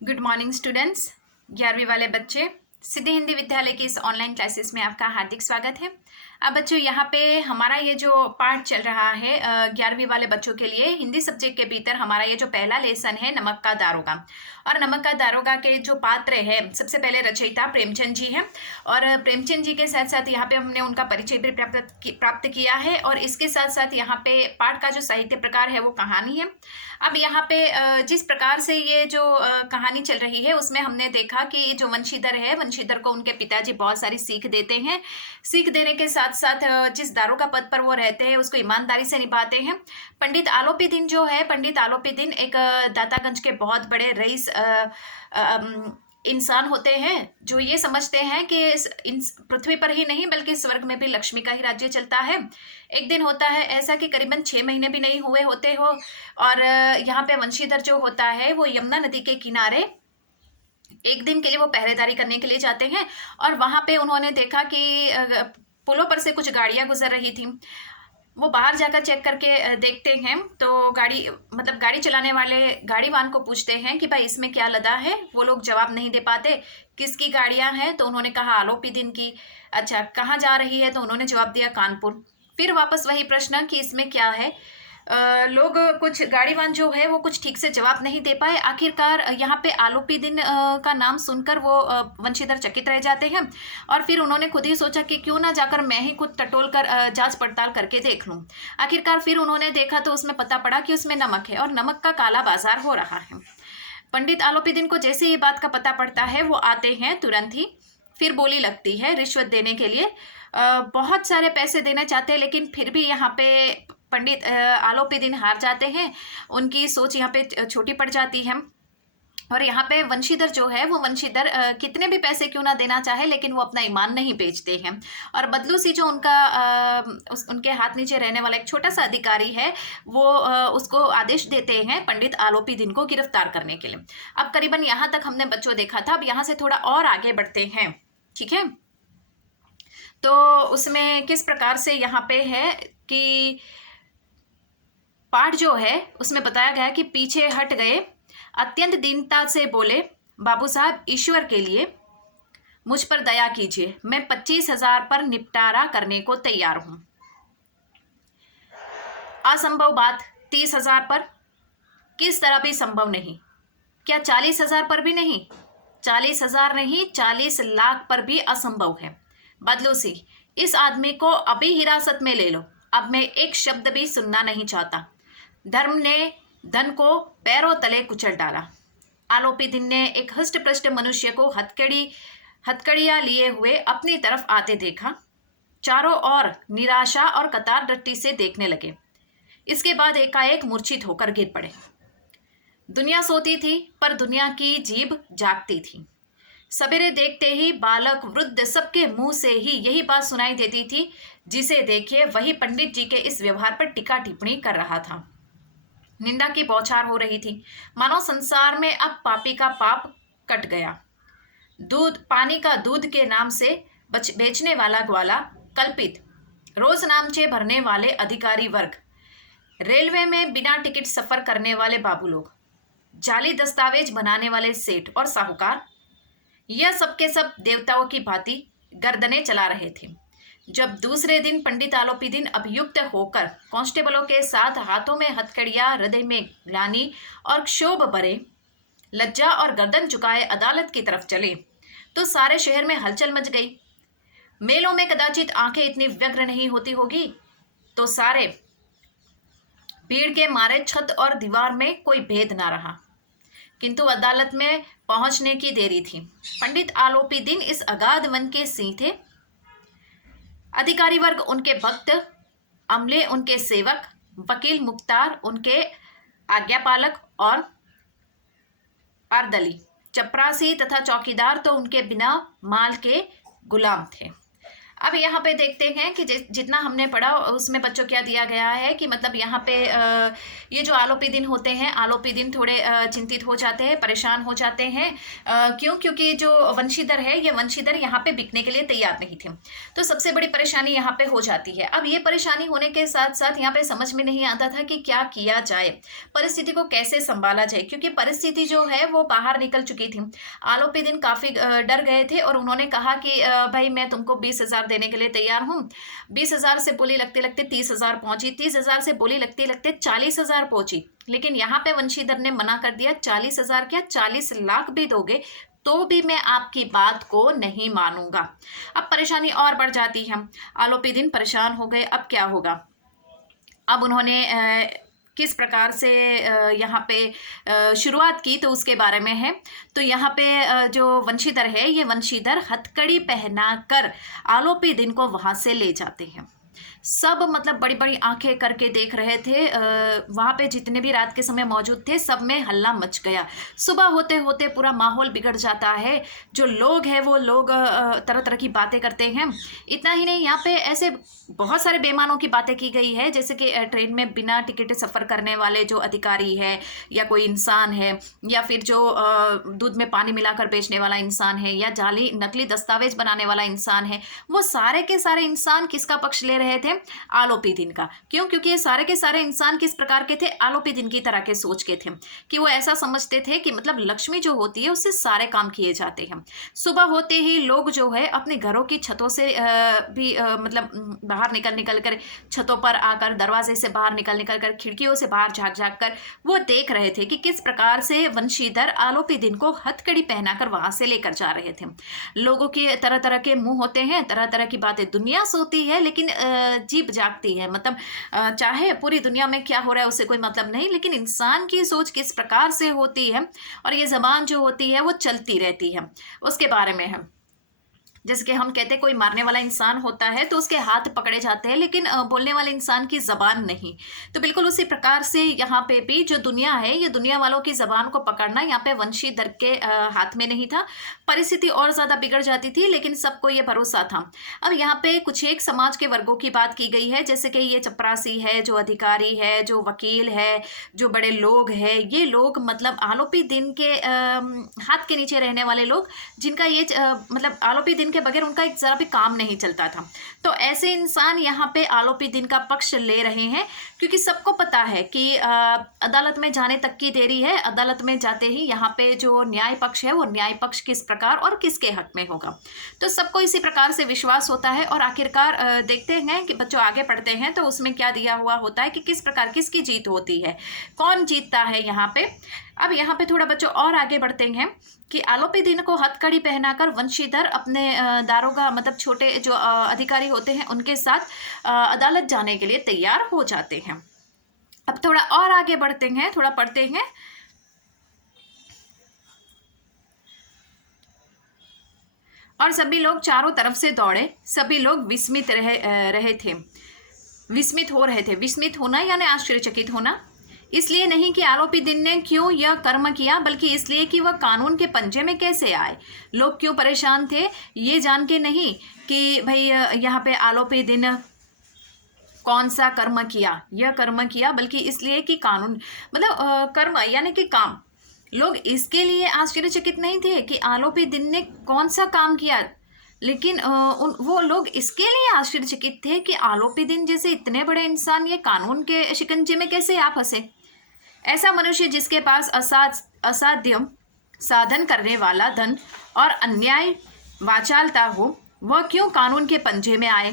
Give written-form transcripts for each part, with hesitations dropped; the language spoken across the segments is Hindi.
Good morning students. 11वीं वाले बच्चे, सिद्धि हिंदी विद्यालय की इस ऑनलाइन क्लासेस में आपका हार्दिक स्वागत है। अब बच्चों, यहाँ पे हमारा ये जो पाठ चल रहा है 11वीं वाले बच्चों के लिए हिंदी सब्जेक्ट के भीतर हमारा ये जो पहला लेसन है नमक का दारोगा। और नमक का दारोगा के जो पात्र है, सबसे पहले रचयिता प्रेमचंद जी हैं। और प्रेमचंद जी के साथ साथ यहाँ पे हमने उनका परिचय भी प्राप्त किया है। और इसके साथ साथ यहाँ पे पाठ का जो साहित्य प्रकार है वो कहानी है। अब यहाँ पे जिस प्रकार से ये जो कहानी चल रही है उसमें हमने देखा कि जो वंशीधर है, वंशीधर को उनके पिताजी बहुत सारी सीख देते हैं। सीख देने के साथ साथ जिस दारोगा पद पर वो रहते हैं उसको ईमानदारी से निभाते हैं। पंडित आलोपी दिन जो है, पंडित आलोपी दिन एक दातागंज के बहुत बड़े रईस इंसान होते हैं जो ये समझते हैं कि इस पृथ्वी पर ही नहीं बल्कि स्वर्ग में भी लक्ष्मी का ही राज्य चलता है। एक दिन होता है ऐसा कि करीबन 6 महीने भी नहीं हुए होते हो, और यहाँ पे वंशीधर जो होता है वो यमुना नदी के किनारे एक दिन के लिए वो पहरेदारी करने के लिए जाते हैं। और वहां पे उन्होंने देखा कि पुलों पर से कुछ गाड़ियां गुजर रही थी। वो बाहर जाकर चेक करके देखते हैं तो गाड़ी चलाने वाले गाड़ीवान को पूछते हैं कि भाई इसमें क्या लदा है। वो लोग जवाब नहीं दे पाते, किसकी गाड़ियां हैं, तो उन्होंने कहा आलोपी दिन की। अच्छा, कहाँ जा रही है, तो उन्होंने जवाब दिया कानपुर। फिर वापस वही प्रश्न कि इसमें क्या है। लोग कुछ गाड़ीवान जो है वो कुछ ठीक से जवाब नहीं दे पाए। आखिरकार यहाँ पे आलोपी दिन का नाम सुनकर वो वंशीधर चकित रह जाते हैं। और फिर उन्होंने खुद ही सोचा कि क्यों ना जाकर मैं ही खुद टटोल कर जांच पड़ताल करके देख लूं। आखिरकार फिर उन्होंने देखा तो उसमें पता पड़ा कि उसमें नमक है और नमक का काला बाजार हो रहा है। पंडित आलोपी दिन को जैसे ये बात का पता पड़ता है वो आते हैं तुरंत ही। फिर बोली लगती है रिश्वत देने के लिए। बहुत सारे पैसे देना चाहते हैं, लेकिन फिर भी यहाँ पे पंडित आलोपी दिन हार जाते हैं। उनकी सोच यहाँ पे छोटी पड़ जाती है। और यहाँ पे वंशीधर जो है वो वंशीधर कितने भी पैसे क्यों ना देना चाहे, लेकिन वो अपना ईमान नहीं बेचते हैं। और बदलू सी जो उनका उनके हाथ नीचे रहने वाला एक छोटा सा अधिकारी है, वो उसको आदेश देते हैं पंडित आलोपी दिन को गिरफ्तार करने के लिए। अब करीबन यहाँ तक हमने बच्चों देखा था। अब यहाँ से थोड़ा और आगे बढ़ते हैं, ठीक है। तो उसमें किस प्रकार से यहाँ पे है कि पाठ जो है उसमें बताया गया कि पीछे हट गए, अत्यंत दीनता से बोले, बाबू साहब ईश्वर के लिए मुझ पर दया कीजिए, मैं 25,000 पर निपटारा करने को तैयार हूं। असंभव बात, 30,000 पर किस तरह भी संभव नहीं। क्या 40,000 पर भी नहीं? 40,000 नहीं, 40 लाख पर भी असंभव है। बदलो सी, इस आदमी को अभी हिरासत में ले लो, अब मैं एक शब्द भी सुनना नहीं चाहता। धर्म ने धन को पैरों तले कुचल डाला। आलोपी दिन ने एक हष्ट-पृष्ट मनुष्य को हथकड़ियां लिए हुए अपनी तरफ आते देखा। चारों ओर निराशा और कतार दृष्टि से देखने लगे। इसके बाद एकाएक मूर्छित होकर गिर पड़े। दुनिया सोती थी पर दुनिया की जीभ जागती थी। सवेरे देखते ही बालक वृद्ध सबके मुंह से ही यही बात सुनाई देती थी, जिसे देखिए वही पंडित जी के इस व्यवहार पर टीका टिप्पणी कर रहा था। निंदा की बौछार हो रही थी, मानो संसार में अब पापी का पाप कट गया। पानी का दूध के नाम से बेचने वाला ग्वाला, कल्पित रोज नामचे भरने वाले अधिकारी वर्ग, रेलवे में बिना टिकट सफर करने वाले बाबू लोग, जाली दस्तावेज बनाने वाले सेठ और साहूकार, यह सबके सब देवताओं की भांति गर्दनें चला रहे थे। जब दूसरे दिन पंडित आलोपी दिन अभियुक्त होकर कांस्टेबलों के साथ हाथों में हथकड़ियां, हृदय में ग्लानि और क्षोभ भरे, लज्जा और गर्दन झुकाए अदालत की तरफ चले, तो सारे शहर में हलचल मच गई। मेलों में कदाचित आंखें इतनी व्यग्र नहीं होती होगी, तो सारे भीड़ के मारे छत और दीवार में कोई भेद ना रहा। किंतु अदालत में पहुंचने की देरी थी। पंडित आलोपी दिन इस अगाध मन के सिंह थे। अधिकारी वर्ग उनके भक्त, अमले उनके सेवक, वकील मुख्तार उनके आज्ञापालक और अर्दली, चपरासी तथा चौकीदार तो उनके बिना माल के गुलाम थे। अब यहाँ पे देखते हैं कि जितना हमने पढ़ा उसमें बच्चों क्या दिया गया है कि मतलब यहाँ पे ये जो आलोपी दिन होते हैं, आलोपी दिन थोड़े चिंतित हो जाते हैं, परेशान हो जाते हैं। क्यों? क्योंकि जो वंशीधर है, ये वंशीधर यहाँ पे बिकने के लिए तैयार नहीं थे। तो सबसे बड़ी परेशानी यहाँ पे हो जाती है। अब ये परेशानी होने के साथ साथ यहाँ पे समझ में नहीं आता था कि क्या किया जाए, परिस्थिति को कैसे संभाला जाए, क्योंकि परिस्थिति जो है वो बाहर निकल चुकी थी। आलोपी दिन काफी डर गए थे और उन्होंने कहा कि भाई मैं तुमको 20,000 देने के लिए तैयार हूँ। 20,000 से बोली लगते लगते 30,000 पहुंची, 30,000 से बोली लगते लगते 40,000 पहुंची। लेकिन यहाँ पे वंशीधर ने मना कर दिया, 40,000 क्या 40 लाख भी दोगे तो भी मैं आपकी बात को नहीं मानूंगा। अब परेशानी और बढ़ जाती है। आलोपी दिन परेशान हो गए, अब क्या होगा। अब उन्होंने किस प्रकार से यहाँ पे शुरुआत की तो उसके बारे में है। तो यहाँ पे जो वंशीधर है, ये वंशीधर हथकड़ी पहनाकर आलोपी दिन को वहां से ले जाते हैं। सब मतलब बड़ी बड़ी आंखें करके देख रहे थे। वहां पे जितने भी रात के समय मौजूद थे सब में हल्ला मच गया। सुबह होते होते पूरा माहौल बिगड़ जाता है। जो लोग हैं वो लोग तरह तरह की बातें करते हैं। इतना ही नहीं, यहाँ पे ऐसे बहुत सारे बेईमानों की बातें की गई है, जैसे कि ट्रेन में बिना टिकट सफर करने वाले जो अधिकारी है या कोई इंसान है, या फिर जो दूध में पानी मिलाकर बेचने वाला इंसान है, या जाली नकली दस्तावेज बनाने वाला इंसान है, वो सारे के सारे इंसान किसका पक्ष ले रहे थे? आलोपी दिन का। क्यों? क्योंकि ये सारे के सारे इंसान किस प्रकार के थे? आलोपी दिन की तरह के सोच के थे कि वो ऐसा समझते थे कि मतलब लक्ष्मी जो होती है उससे सारे काम किए जाते हैं। सुबह होते ही लोग जो है अपने घरों की छतों से भी मतलब बाहर निकल कर, छतों पर आकर, दरवाजे से बाहर निकल कर, खिड़कियों से बाहर झांक झांक कर वो देख रहे थे कि किस प्रकार से वंशीधर आलोपी दिन को हथकड़ी पहनाकर वहां से लेकर जा रहे थे। लोगों के तरह तरह के मुंह होते हैं, तरह तरह की बातें, दुनिया सोती है लेकिन जीभ जागती है। मतलब चाहे पूरी दुनिया में क्या हो रहा है उससे कोई मतलब नहीं, लेकिन इंसान की सोच किस प्रकार से होती है और ये जबान जो होती है वो चलती रहती है, उसके बारे में है। जैसे कि हम कहते हैं कोई मारने वाला इंसान होता है तो उसके हाथ पकड़े जाते हैं, लेकिन बोलने वाले इंसान की जबान नहीं। तो बिल्कुल उसी प्रकार से यहाँ पे भी जो दुनिया है, ये दुनिया वालों की जबान को पकड़ना यहाँ पे वंशीधर के हाथ में नहीं था। परिस्थिति और ज्यादा बिगड़ जाती थी, लेकिन सबको ये भरोसा था। अब यहाँ पे कुछ एक समाज के वर्गों की बात की गई है, जैसे कि ये चपरासी है, जो अधिकारी है, जो वकील है, जो बड़े लोग है, ये लोग मतलब आलोपी दिन के हाथ के नीचे रहने वाले लोग, जिनका ये मतलब आलोपी दिन के बगैर उनका एक जरा भी काम नहीं चलता था। तो ऐसे इंसान यहाँ पे आलोपी दिन का पक्ष ले रहे हैं, क्योंकि सबको पता है कि अदालत में जाने तक की देरी है। अदालत में जाते ही यहाँ पे जो न्याय पक्ष है वो न्याय पक्ष किस प्रकार और किसके हक में होगा, तो सबको इसी प्रकार से विश्वास होता है। और आखिरकार देखते हैं कि बच्चों आगे पढ़ते हैं तो उसमें क्या दिया हुआ होता है कि किस प्रकार किसकी जीत होती है, कौन जीतता है यहाँ पे। अब यहाँ पे थोड़ा बच्चों और आगे बढ़ते हैं कि आलोपी दिन को हथकड़ी पहनाकर वंशीधर अपने दारोगा मतलब छोटे जो अधिकारी होते हैं उनके साथ अदालत जाने के लिए तैयार हो जाते हैं। अब थोड़ा और आगे बढ़ते हैं, थोड़ा पढ़ते हैं। और सभी लोग चारों तरफ से दौड़े, सभी लोग विस्मित रहे थे, विस्मित हो रहे थे। विस्मित होना यानी आश्चर्यचकित होना, इसलिए नहीं कि आरोपी दिन ने क्यों यह कर्म किया, बल्कि इसलिए कि वह कानून के पंजे में कैसे आए। लोग क्यों परेशान थे ये जान के नहीं कि भाई यहाँ पे आरोपी दिन कौन सा कर्म किया, यह कर्म किया, बल्कि इसलिए कि कानून मतलब कर्म यानी कि काम। लोग इसके लिए आश्चर्यचकित नहीं थे कि आरोपी दिन ने कौन सा काम किया, लेकिन वो लोग इसके लिए आश्चर्यचकित थे कि आलोपी दिन जैसे इतने बड़े इंसान ये कानून के शिकंजे में कैसे आ फंसे। ऐसा मनुष्य जिसके पास असाध्य साधन करने वाला धन और अन्याय वाचालता हो, वह क्यों कानून के पंजे में आए।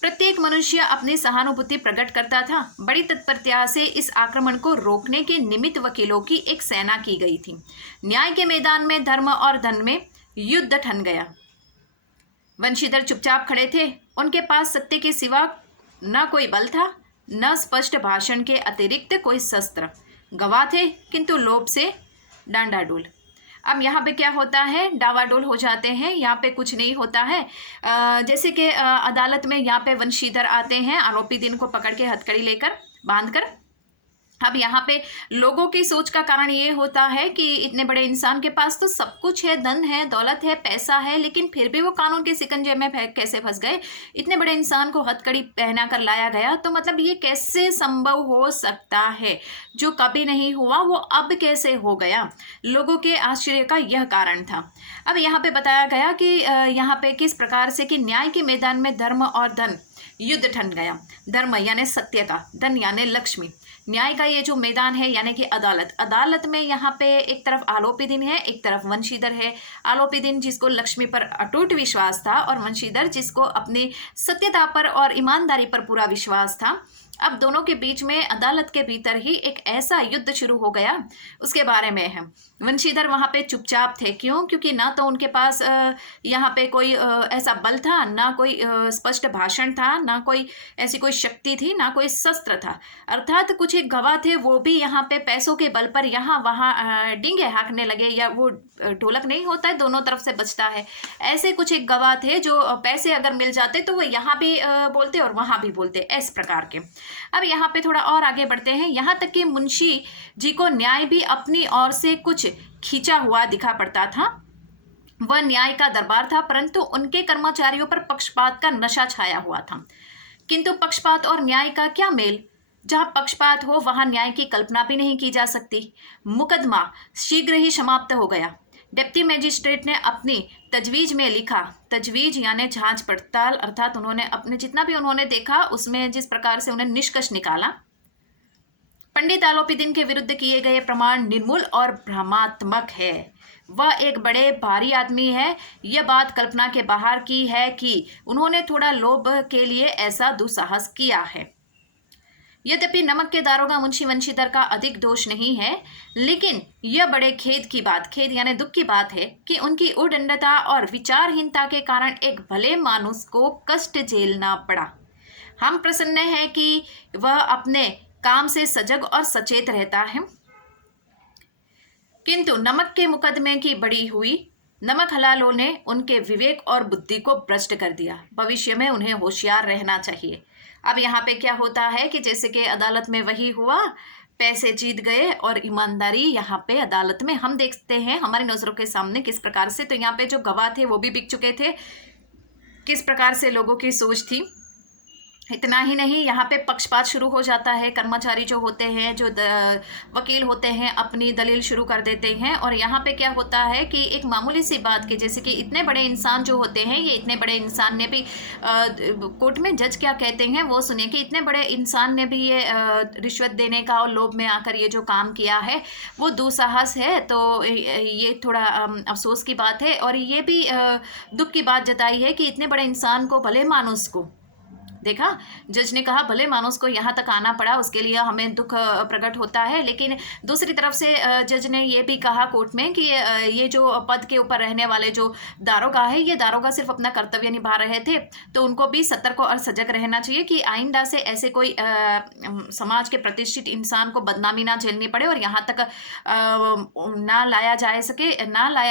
प्रत्येक मनुष्य अपनी सहानुभूति प्रकट करता था। बड़ी तत्परता से इस आक्रमण को रोकने के निमित्त वकीलों की एक सेना की गई थी। न्याय के मैदान में धर्म और धन में युद्ध ठन गया। वंशीधर चुपचाप खड़े थे। उनके पास सत्य के सिवा न कोई बल था, न स्पष्ट भाषण के अतिरिक्त कोई शस्त्र। गवाह थे किंतु लोभ से डांडाडोल। अब यहाँ पे क्या होता है, डावाडोल हो जाते हैं। यहाँ पे कुछ नहीं होता है। जैसे कि अदालत में यहाँ पे वंशीधर आते हैं, आरोपी दिन को पकड़ के हथकड़ी लेकर बांध कर, अब यहाँ पे लोगों की सोच का कारण ये होता है कि इतने बड़े इंसान के पास तो सब कुछ है, धन है, दौलत है, पैसा है, लेकिन फिर भी वो कानून के शिकंजे में कैसे फंस गए। इतने बड़े इंसान को हथकड़ी पहना कर लाया गया, तो मतलब ये कैसे संभव हो सकता है? जो कभी नहीं हुआ वो अब कैसे हो गया? लोगों के आश्चर्य का यह कारण था। अब यहाँ पे बताया गया कि यहाँ पे किस प्रकार से कि न्याय के मैदान में धर्म और धन युद्ध ठन गया। धर्म यानी सत्य का, धन यानी लक्ष्मी। न्याय का ये जो मैदान है यानी कि अदालत, अदालत में यहाँ पे एक तरफ आलोपी है, एक तरफ वंशीधर है। आलोपी जिसको लक्ष्मी पर अटूट विश्वास था और वंशीधर जिसको अपनी सत्यता पर और ईमानदारी पर पूरा विश्वास था। अब दोनों के बीच में अदालत के भीतर ही एक ऐसा युद्ध शुरू हो गया, उसके बारे में है। वंशीधर वहाँ पे चुपचाप थे। क्यों? क्योंकि ना तो उनके पास यहाँ पे कोई ऐसा बल था, ना कोई स्पष्ट भाषण था, ना कोई ऐसी कोई शक्ति थी, ना कोई शस्त्र था। अर्थात कुछ एक गवाह थे, वो भी यहाँ पे पैसों के बल पर यहाँ वहाँ डींगे हाँकने लगे, या वो ढोलक नहीं होता है दोनों तरफ से बजता है, ऐसे कुछ एक गवाह थे जो पैसे अगर मिल जाते तो वो यहाँ भी बोलते और वहाँ भी बोलते, इस प्रकार के। अब यहाँ पे थोड़ा और आगे बढ़ते हैं। यहाँ तक कि मुंशी जी को न्याय भी अपनी ओर से कुछ खींचा हुआ दिखा पड़ता था। वह न्याय का दरबार था, परंतु उनके कर्मचारियों पर पक्षपात का नशा छाया हुआ था। किंतु पक्षपात और न्याय का क्या मेल? जहां पक्षपात हो वहां न्याय की कल्पना भी नहीं की जा सकती। मुकदमा शीघ्र ही समाप्त हो गया। डिप्टी मजिस्ट्रेट ने अपनी तजवीज में लिखा, तजवीज यानी जांच पड़ताल, अर्थात उन्होंने अपने जितना भी उन्होंने देखा उसमें जिस प्रकार से उन्हें निष्कर्ष निकाला। पंडित आलोपीदीन के विरुद्ध किए गए प्रमाण निर्मूल और भ्रमात्मक है। वह एक बड़े भारी आदमी है। यह बात कल्पना के बाहर की है कि उन्होंने थोड़ा लोभ के लिए ऐसा दुस्साहस किया है। यद्यपि नमक के दारोगा मुंशी वंशीधर का अधिक दोष नहीं है, लेकिन यह बड़े खेद की बात, खेद यानी दुख की बात है कि उनकी उद्दंडता और विचारहीनता के कारण एक भले मानुष को कष्ट झेलना पड़ा। हम प्रसन्न हैं कि वह अपने काम से सजग और सचेत रहता है, किंतु नमक के मुकदमे की बड़ी हुई नमक हलालों ने उनके विवेक और बुद्धि को भ्रष्ट कर दिया। भविष्य में उन्हें होशियार रहना चाहिए। अब यहाँ पे क्या होता है कि जैसे कि अदालत में वही हुआ, पैसे जीत गए और ईमानदारी यहाँ पे अदालत में हम देखते हैं हमारी नजरों के सामने किस प्रकार से। तो यहाँ पे जो गवाह थे वो भी बिक चुके थे, किस प्रकार से लोगों की सोच थी। इतना ही नहीं, यहाँ पे पक्षपात शुरू हो जाता है। कर्मचारी जो होते हैं, जो वकील होते हैं, अपनी दलील शुरू कर देते हैं। और यहाँ पे क्या होता है कि एक मामूली सी बात की, जैसे कि इतने बड़े इंसान जो होते हैं, ये इतने बड़े इंसान ने भी कोर्ट में जज क्या कहते हैं वो सुनिए कि इतने बड़े इंसान ने भी ये रिश्वत देने का और लोभ में आकर ये जो काम किया है वो दुस्साहस है। तो ये थोड़ा अफसोस की बात है। और ये भी दुख की बात जताई है कि इतने बड़े इंसान को, भले मानुस को, देखा जज ने कहा भले मानुस को यहाँ तक आना पड़ा, उसके लिए हमें दुख प्रकट होता है। लेकिन दूसरी तरफ से जज ने ये भी कहा कोर्ट में कि ये जो पद के ऊपर रहने वाले जो दारोगा है, ये दारोगा सिर्फ अपना कर्तव्य निभा रहे थे, तो उनको भी सतर्क और सजग रहना चाहिए कि आइंदा से ऐसे कोई समाज के प्रतिष्ठित इंसान को बदनामी ना झेलनी पड़े और यहाँ तक ना लाया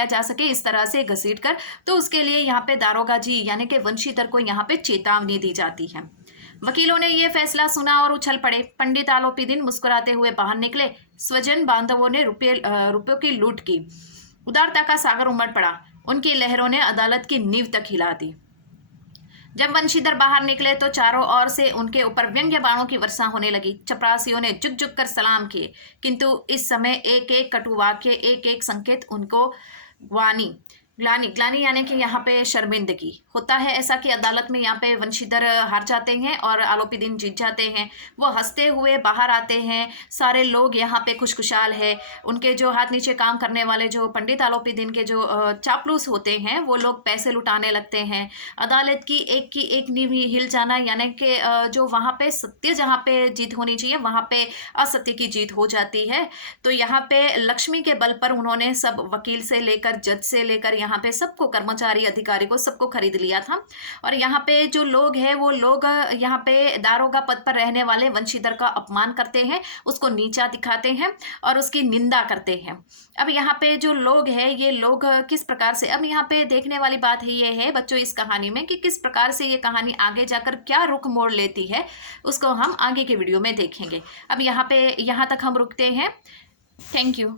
जा सके इस तरह से घसीट कर। तो उसके लिए यहाँ पे दारोगा जी यानी कि वंशीधर को यहाँ पे चेतावनी दी जाती है। वकीलों ने यह फैसला सुना और उछल पड़े। पंडित आलोपीदीन मुस्कुराते हुए बाहर निकले। स्वजन बांधवों ने रुपयों की लूट की। उदारता का सागर उमड़ पड़ा। उनकी लहरों ने अदालत की नींव तक हिला दी। जब वंशीधर बाहर निकले तो चारों ओर से उनके ऊपर व्यंग्य बाणों की वर्षा होने लगी। चपरासियों ने झुक झुक कर सलाम किए, किंतु इस समय एक एक कटु वाक्य, एक एक संकेत उनको ग्लानी यानी कि यहाँ पे शर्मिंदगी होता है। ऐसा कि अदालत में यहाँ पे वंशीधर हार जाते हैं और आलोपीदीन जीत जाते हैं। वो हंसते हुए बाहर आते हैं। सारे लोग यहाँ पे खुशखुशाल है। उनके जो हाथ नीचे काम करने वाले जो पंडित आलोपीदीन के जो चापलूस होते हैं, वो लोग पैसे लुटाने लगते हैं। अदालत की एक नींव हिल जाना यानी कि जो वहाँ पे सत्य जहाँ पे जीत होनी चाहिए वहाँ पे असत्य की जीत हो जाती है। तो यहाँ पे लक्ष्मी के बल पर उन्होंने सब वकील से लेकर जज से लेकर यहाँ पे सबको, कर्मचारी अधिकारी को सबको खरीद लिया था। और यहाँ पे जो लोग हैं वो लोग यहाँ पे दारोगा पद पर रहने वाले वंशीधर का अपमान करते हैं, उसको नीचा दिखाते हैं और उसकी निंदा करते हैं। अब यहाँ पे जो लोग हैं ये लोग किस प्रकार से, अब यहाँ पे देखने वाली बात ये है बच्चों इस कहानी में कि किस प्रकार से ये कहानी आगे जाकर क्या रुख मोड़ लेती है, उसको हम आगे के वीडियो में देखेंगे। अब यहाँ तक हम रुकते हैं। Thank you.